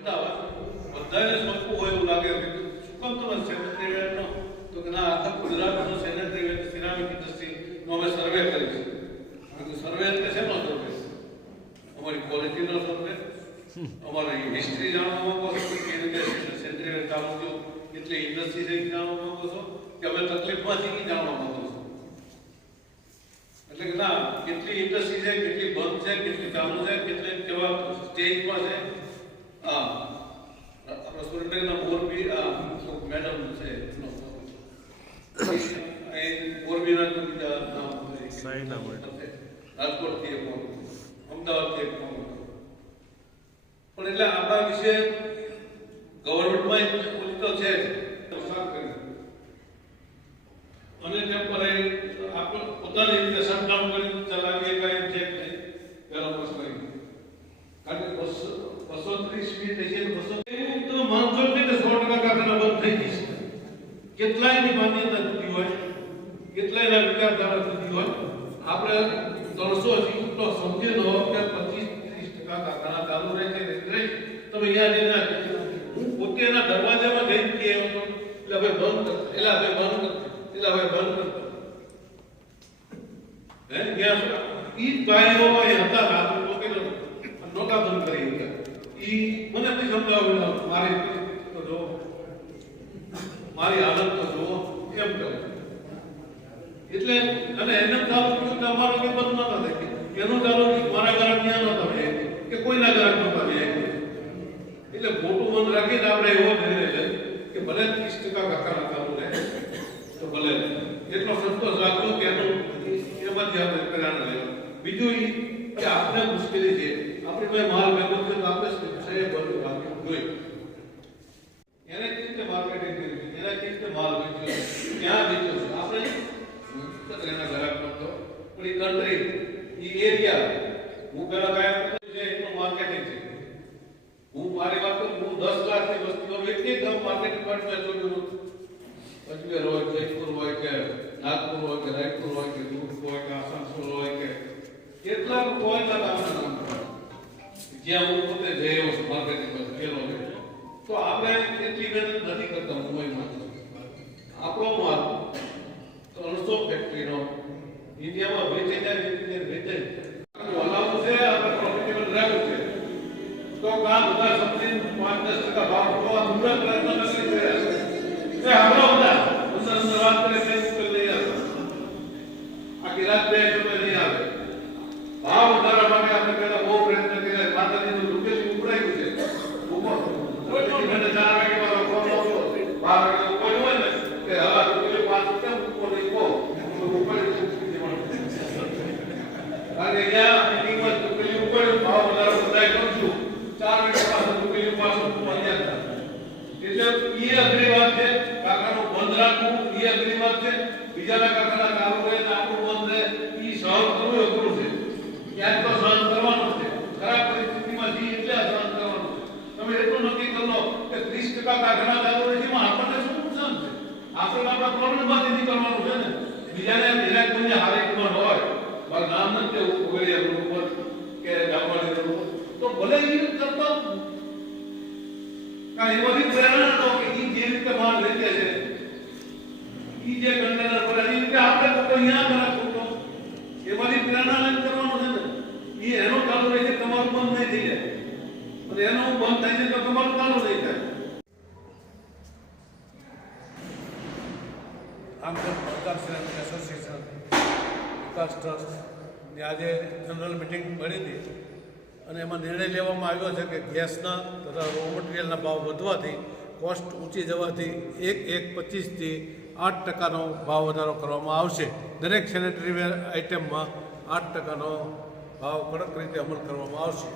બધાને સોંપવું હોય એવું લાગે શું કામ તો ના આખા ગુજરાતનો સેનેટરી વેર સિરામિક અમે સર્વે કરીશું સર્વે એટલે શેનો સર્વે અમારી ક્વોલિટીનો સર્વે અમારી હિસ્ટ્રી જાણવા કેવી રીતે સેનેટરી વેર ચાલુ થયું ઇન્ડસ્ટ્રી છો કે અમે તકલીફમાં છીએ એ જાણવા માંગો એટલે કે ના કેટલી ઇન્ડસ્ટ્રી છે કેટલી બંધ છે કેટલી ચાલુ છે કેટલી કેવા સ્ટેજમાં છે આ આપણા સુરેન્દ્રનગરના મોરબી આ મેડમ છે એમનો અહીં મોરબીના તો બીજા નામ છે. સાઈના મેડમ. રાજકોટથી એક ફોન અમદાવાદથી એક ફોન પણ એટલે આપણા વિશે ગવર્મેન્ટમાં એક ઓલી તો છે જ. પસાર કરી અને ટેમ્પરરી આપણે પોતાની રીતે શટડાઉન કરી ચલાવીએ કાંઈ છે જ નહીં પહેલો પ્રશ્ન એ. કારણ કે બસો ત્રીસ ટકા કારખાના ચાલુ રહે છે તમે અહીંયા દરવાજામાં એટલે હવે બંધ એટલે હવે બંધ એટલે હવે બંધ હે, ત્યાં હતા એટલે અને એને ચાલુ કર્યું કે અમારો કે બંધ નતા થાય એનું ચાલુ કર્યું કે મારા ઘર ત્યાં નતા થાય કે કોઈના ઘર નતા થાય એટલે મોટું મન રાખીને આપણે એવો નિર્ણય લઈએ કે ભલે ત્રીસ ટકા કાકાના ચાલુ રહે તો ભલે એટલો સંતોષ રાખજો કે એનું એમાંથી આપણે પ્રેરણા લેવા બીજું ઈ કે આપણે મુશ્કેલી છે આપણે કોઈ માલ ભેગો છે તો આપણે સાહેબ બધું રાખવું જોઈએ એને કેવી રીતે માર્કેટિંગ કરી છે એને કેવી રીતે માલ વેચ્યો છે, ક્યાં વેચ્યો છે આપણે હું એના ગ્રાહક નહોતો પણ એ કન્ટ્રી એ એરિયા હું પેલા કાયમ કરતો છે એનું માર્કેટિંગ છે હું મારી વાત કરું હું દસ લાખની વસ્તુઓ વેચી ગામ માર્કેટ ડિપાર્ટમેન્ટ જોયું નહોતું અજમેર હોય જયપુર હોય કે નાગપુર હોય કે રાયપુર હોય કે દુર્ગ હોય કે આસાનસોલ હોય કે કેટલાક હોય ના ગામના નામ જ્યાં હું પોતે જઈ આવ્યો છું માર્કેટિંગમાં ગયેલો છું તો આપણે એટલી મહેનત નથી કરતા મુંબઈમાં આપણો માલ ત્રણસો ફેક્ટરીનો ઇન્ડિયામાં વેચી જાય વેચી જાય. વેચાઈ જાય છે આપણે પ્રોફિટેબલ રહેવું છે. તો કામ બધા સમજીને પાંચ દસ ટકા ભાવ તો આ પૂરા પ્રયત્ન કરી રહ્યા છે એ હમણાં બધા અંદર અંદર વાત કરે છે ઉપર લઈ આવે આખી રાત બે સમય નહીં આવે ભાવ વધારવા માટે આપણે પહેલા બહુ પ્રયત્ન કર્યા માતાજીનું રૂપિયા ઉપડાયું છે ઉપર પછી મને ચાર વાગે મારો ફોન આવ્યો બાર વાગે ઉપર હોય ને કે હા રૂપિયા પાંચ રૂપિયા ઉપર નહીં કહો ઉપર કારણ કે અહીંયા મીટિંગમાં રૂપિયા ઉપર ભાવ વધારો બધાય કરું છું ચાર વાગે પાછું રૂપિયા પાછું અહીંયા હતા. એટલે ઈ અઘરી વાત છે કાકાનું બંધ રાખવું ઈ અઘરી વાત છે બીજાના ક્યાંક તો કરવાનું છે. તમે એટલું નક્કી કરી કે ત્રીસ ટકા છે, એમાં આપણને શું નુકસાન છે? આપણે આપણા છે ને? નિરાશ કોઈને હારે ગુણ હોય. નામ નથી ગ્રુપ કે ભલે એ કરતા કારણ એમાંથી પ્રેરણા તો કે ઈ જે રીતે માલ વેચે છે ઈ જે કન્ટેનર ભરે એ રીતે આપણે તો અહીંયા કરા છોકરો એમાંથી પ્રેરણા લઈને કરવાનું છે ને ઈ એનો ચાલુ રહે છે તમારું બંધ નહીં થઈ જાય એનો બંધ થાય જાય તો તમારું ચાલુ થઈ જાય. આમ તો સિરામિક એસોસિએશન વિકાસ ટ્રસ્ટની આજે જનરલ મિટિંગ મળી હતી. અને એમાં નિર્ણય લેવામાં આવ્યો છે કે ગેસના તથા રો મટીરિયલના ભાવ વધવાથી કોસ્ટ ઊંચી જવાથી એક એક પચીસથી આઠ ટકાનો ભાવ વધારો કરવામાં આવશે. દરેક સેનેટરીવેર આઇટમમાં આઠ ટકાનો ભાવ કડક રીતે અમલ કરવામાં આવશે.